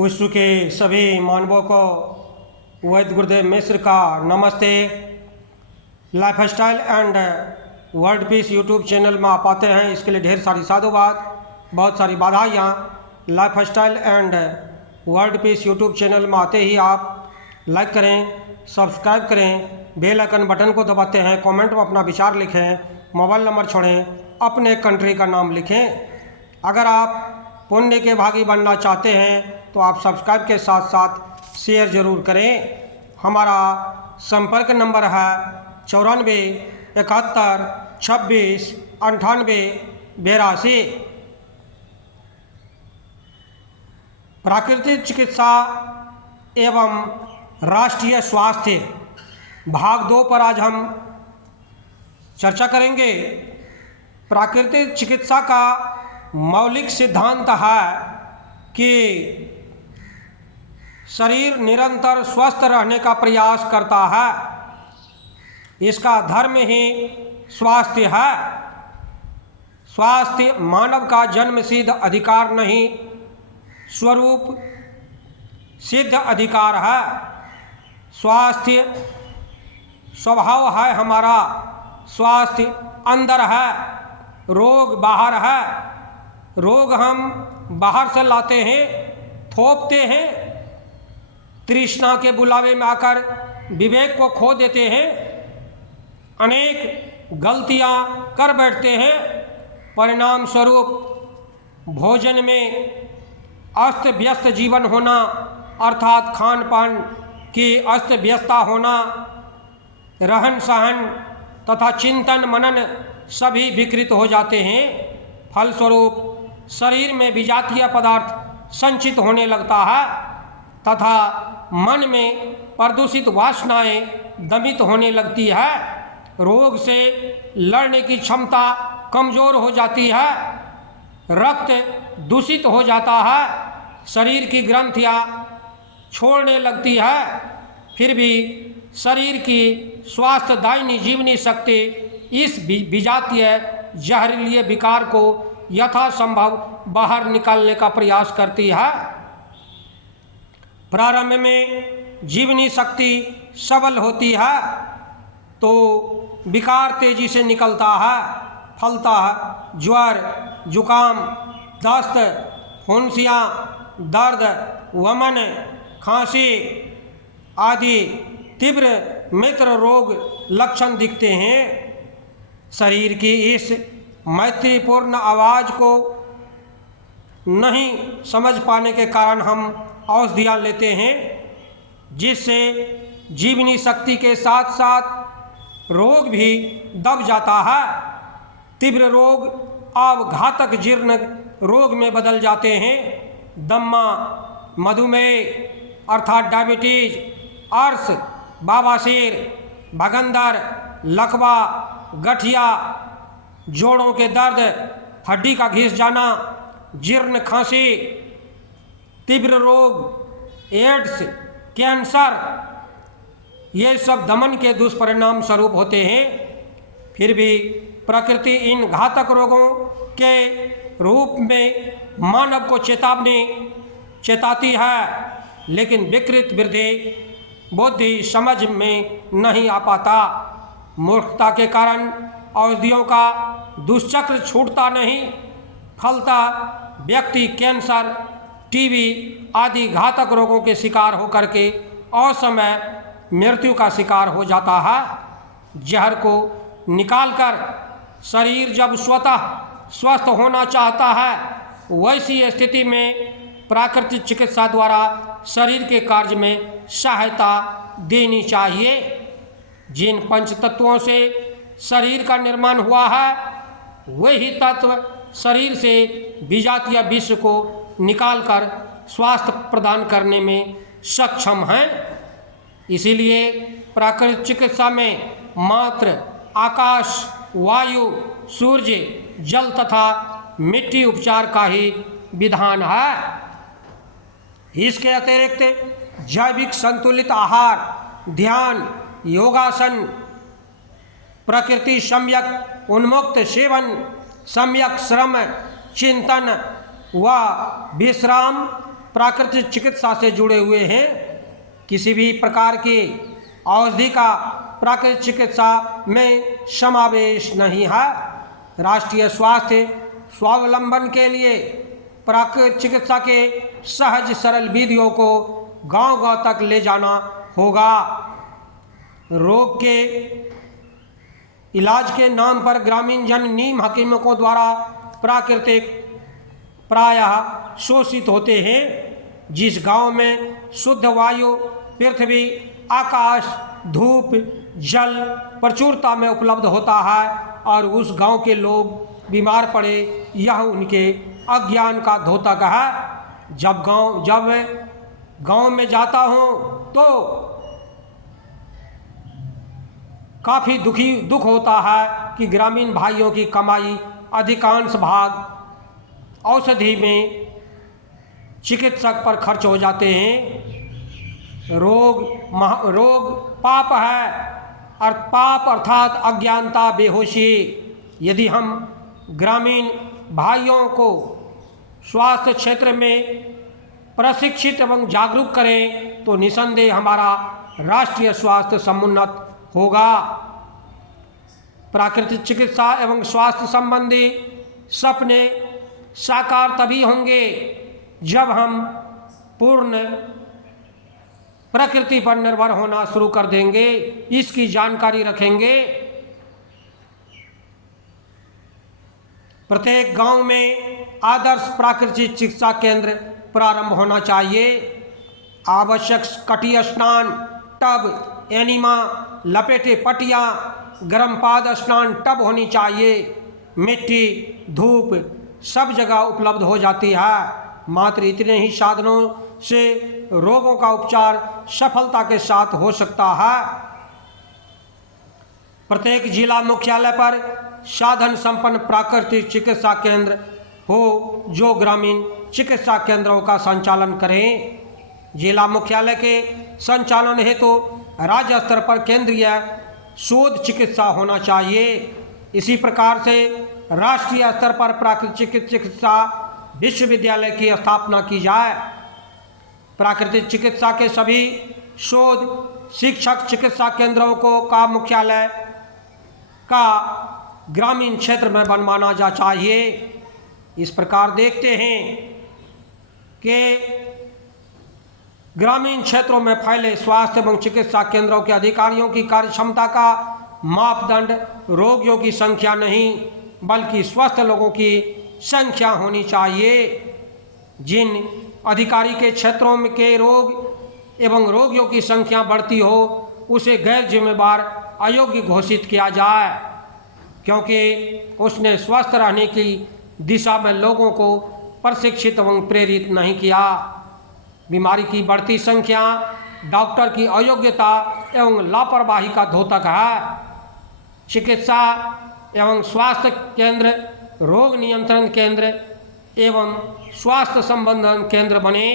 विश्व के सभी मानवों को वैद्य गुरुदेव मिश्र का नमस्ते। Life style and world peace YouTube channel में आप आते हैं, इसके लिए ढेर सारी साधुवाद, बहुत सारी बधाइयाँ। Life style and world peace YouTube channel में आते ही आप लाइक करें, सब्सक्राइब करें, बेल आइकन बटन को दबाते हैं, कमेंट में अपना विचार लिखें, मोबाइल नंबर छोड़ें, अपने कंट्री का नाम लिखें। अगर आप पुण्य के भागी बनना चाहते हैं तो आप सब्सक्राइब के साथ साथ शेयर ज़रूर करें। हमारा संपर्क नंबर है 94 71 26 98 82। प्राकृतिक चिकित्सा एवं राष्ट्रीय स्वास्थ्य भाग 2 पर आज हम चर्चा करेंगे। प्राकृतिक चिकित्सा का मौलिक सिद्धांत है कि शरीर निरंतर स्वस्थ रहने का प्रयास करता है। इसका धर्म ही स्वास्थ्य है। स्वास्थ्य मानव का जन्मसिद्ध अधिकार नहीं, स्वरूप सिद्ध अधिकार है। स्वास्थ्य स्वभाव है हमारा, स्वास्थ्य अंदर है, रोग बाहर है। रोग हम बाहर से लाते हैं, थोपते हैं, तृष्णा के बुलावे में आकर विवेक को खो देते हैं, अनेक गलतियां कर बैठते हैं। परिणाम स्वरूप भोजन में अस्त व्यस्त जीवन होना, अर्थात खान पान की अस्त व्यस्तता होना, रहन सहन तथा चिंतन मनन सभी विकृत हो जाते हैं। फलस्वरूप शरीर में विजातीय पदार्थ संचित होने लगता है तथा मन में प्रदूषित वासनाएं दमित होने लगती है। रोग से लड़ने की क्षमता कमज़ोर हो जाती है, रक्त दूषित हो जाता है, शरीर की ग्रंथियां छोड़ने लगती है। फिर भी शरीर की स्वास्थ्यदायिनी जीवनी शक्ति इस विजातीय जहरीले विकार को यथासंभव बाहर निकालने का प्रयास करती है। प्रारंभ में जीवनी शक्ति सबल होती है तो विकार तेजी से निकलता है, फैलता है। ज्वर, जुकाम, दस्त, फुंसियाँ, दर्द, वमन, खांसी आदि तीव्र मित्र रोग लक्षण दिखते हैं। शरीर की इस मैत्रीपूर्ण आवाज़ को नहीं समझ पाने के कारण हम औषधियाँ लेते हैं, जिससे जीवनी शक्ति के साथ साथ रोग भी दब जाता है। तीव्र रोग अब घातक जीर्ण रोग में बदल जाते हैं। दम्मा, मधुमेह अर्थात डायबिटीज, अर्श, बवासीर, भगंदर, लकवा, गठिया, जोड़ों के दर्द, हड्डी का घिस जाना, जीर्ण खांसी, तीव्र रोग, एड्स, कैंसर, ये सब दमन के दुष्परिणाम स्वरूप होते हैं। फिर भी प्रकृति इन घातक रोगों के रूप में मानव को चेताती है, लेकिन विकृत वृद्धि बुद्धि समझ में नहीं आ पाता। मूर्खता के कारण औषधियों का दुष्चक्र छूटता नहीं, फलतः व्यक्ति कैंसर, टीबी आदि घातक रोगों के शिकार होकर के असमय मृत्यु का शिकार हो जाता है। जहर को निकालकर शरीर जब स्वतः स्वस्थ होना चाहता है, वैसी स्थिति में प्राकृतिक चिकित्सा द्वारा शरीर के कार्य में सहायता देनी चाहिए। जिन पंच तत्वों से शरीर का निर्माण हुआ है, वही तत्व शरीर से विजातीय विष को निकालकर स्वास्थ्य प्रदान करने में सक्षम हैं। इसीलिए प्राकृतिक चिकित्सा में मात्र आकाश, वायु, सूर्य, जल तथा मिट्टी उपचार का ही विधान है। इसके अतिरिक्त जैविक संतुलित आहार, ध्यान, योगासन, प्रकृति सम्यक उन्मुक्त सेवन, सम्यक श्रम, चिंतन व विश्राम प्राकृतिक चिकित्सा से जुड़े हुए हैं। किसी भी प्रकार की औषधि का प्राकृतिक चिकित्सा में समावेश नहीं है। राष्ट्रीय स्वास्थ्य स्वावलंबन के लिए प्राकृतिक चिकित्सा के सहज सरल विधियों को गांव-गांव तक ले जाना होगा। रोग के इलाज के नाम पर ग्रामीण जन नीम हकीमों द्वारा प्राकृतिक प्रायः शोषित होते हैं। जिस गांव में शुद्ध वायु, पृथ्वी, आकाश, धूप, जल प्रचुरता में उपलब्ध होता है और उस गांव के लोग बीमार पड़े, यह उनके अज्ञान का द्योतक है। जब गांव में जाता हूँ तो काफ़ी दुख होता है कि ग्रामीण भाइयों की कमाई अधिकांश भाग औषधि में चिकित्सक पर खर्च हो जाते हैं। रोग पाप है और पाप अर्थात अज्ञानता, बेहोशी। यदि हम ग्रामीण भाइयों को स्वास्थ्य क्षेत्र में प्रशिक्षित एवं जागरूक करें तो निसंदेह हमारा राष्ट्रीय स्वास्थ्य समुन्नत होगा। प्राकृतिक चिकित्सा एवं स्वास्थ्य संबंधी सपने साकार तभी होंगे जब हम पूर्ण प्रकृति पर निर्भर होना शुरू कर देंगे, इसकी जानकारी रखेंगे। प्रत्येक गांव में आदर्श प्राकृतिक चिकित्सा केंद्र प्रारंभ होना चाहिए। आवश्यक कटी स्नान टब, एनिमा, लपेटे पटिया, गर्म पाद स्नान टब होनी चाहिए। मिट्टी, धूप सब जगह उपलब्ध हो जाती है। मात्र इतने ही साधनों से रोगों का उपचार सफलता के साथ हो सकता है। प्रत्येक जिला मुख्यालय पर साधन संपन्न प्राकृतिक चिकित्सा केंद्र हो जो ग्रामीण चिकित्सा केंद्रों का संचालन करें। जिला मुख्यालय के संचालन हेतु राज्य स्तर पर केंद्रीय शोध चिकित्सा होना चाहिए। इसी प्रकार से राष्ट्रीय स्तर पर प्राकृतिक चिकित्सा विश्वविद्यालय की स्थापना की जाए। प्राकृतिक चिकित्सा के सभी शोध शिक्षक चिकित्सा केंद्रों का मुख्यालय का ग्रामीण क्षेत्र में बनवाना चाहिए। इस प्रकार देखते हैं कि ग्रामीण क्षेत्रों में फैले स्वास्थ्य एवं चिकित्सा केंद्रों के अधिकारियों की कार्यक्षमता का मापदंड रोगियों की संख्या नहीं बल्कि स्वस्थ लोगों की संख्या होनी चाहिए। जिन अधिकारी के क्षेत्रों में के रोग एवं रोगियों की संख्या बढ़ती हो उसे गैर जिम्मेदार अयोग्य घोषित किया जाए, क्योंकि उसने स्वस्थ रहने की दिशा में लोगों को प्रशिक्षित एवं प्रेरित नहीं किया। बीमारी की बढ़ती संख्या डॉक्टर की अयोग्यता एवं लापरवाही का द्योतक है। चिकित्सा एवं स्वास्थ्य केंद्र रोग नियंत्रण केंद्र एवं स्वास्थ्य संबंधन केंद्र बने,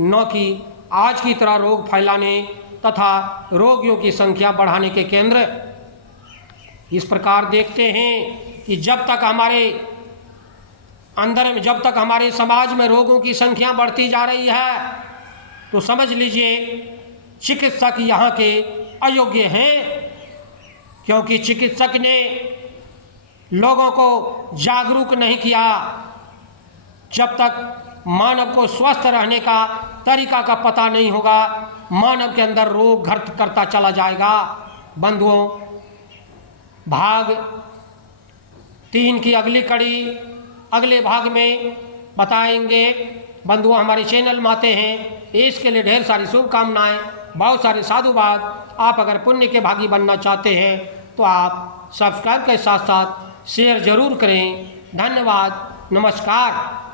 न कि आज की तरह रोग फैलाने तथा रोगियों की संख्या बढ़ाने के केंद्र। इस प्रकार देखते हैं कि जब तक हमारे समाज में रोगों की संख्या बढ़ती जा रही है तो समझ लीजिए चिकित्सक यहाँ के अयोग्य हैं, क्योंकि चिकित्सक ने लोगों को जागरूक नहीं किया। जब तक मानव को स्वस्थ रहने का तरीका का पता नहीं होगा, मानव के अंदर रोग घट करता चला जाएगा। बंधुओं, भाग 3 की अगली कड़ी अगले भाग में बताएंगे। बंधुओं, हमारे चैनल में आते हैं इसके लिए ढेर सारी शुभकामनाएं, बहुत सारे साधुवाद। आप अगर पुण्य के भागी बनना चाहते हैं तो आप सब्सक्राइब के साथ साथ शेयर जरूर करें। धन्यवाद, नमस्कार।